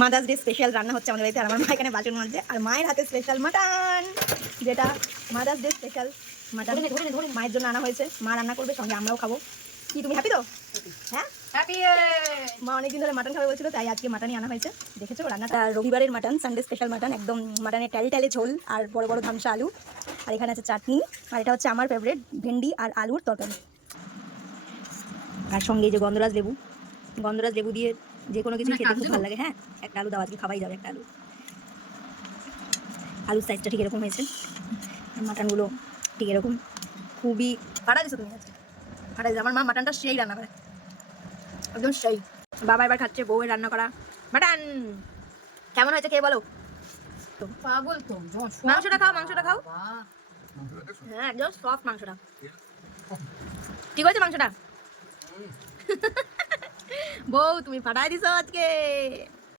Mother's day special রান্না হচ্ছে আমাদের বাড়িতে, আর আমার মা এখানে বাসন মাজছে, আর মায়ের হাতে স্পেশাল মাটন, যেটা মাদার্স ডে স্পেশাল মাটন মায়ের জন্য আনা হয়েছে। মা রান্না করবে, সঙ্গে আমরাও খাবো। কি তুমি হ্যাপি তো? হ্যাঁ হ্যাপি। মা অনেকদিন ধরে মাটন খাবে বলছিল, তাই আজকে মাটনই আনা হয়েছে। দেখেছো রান্নাটা? রবিবারের মাটন, সানডে স্পেশাল মাটন, একদম মাটনের টালে টালে ঝোল আর বড় বড় ধামসা আলু, আর এখানে আছে চাটনি, আর এটা হচ্ছে আমার ফেভারিট ভেন্ডি আর আলুর তরকারি, আর সঙ্গে এই যে গন্ধরাজ লেবু। গন্ধরাজ লেবু দিয়ে যে কোনো কিছু খেতে খুব ভালো লাগে। হ্যাঁ, একটা আলু দাও, আজকে খাওয়াই যাবে একটা আলু। আলুর সাইজটা ঠিক এরকম হয়েছে, আর মাটনগুলো ঠিক এরকম। খুবই ফাটা দিছো তুমি আজকে, ফাটা দিছো। আমার মা মাটনটা সেই রান্না করে, একদম সেই। বাবা এবার খাচ্ছে বউয়ের রান্না করা মাটন। কেমন হয়েছে কে বলো? পাগল তো। মাংসটা খাও, মাংসটা খাও। হ্যাঁ, একদম সফট মাংসটা। ঠিক হয়েছে মাংসটা? বউ তুমি ফাটাই দিছো আজকে।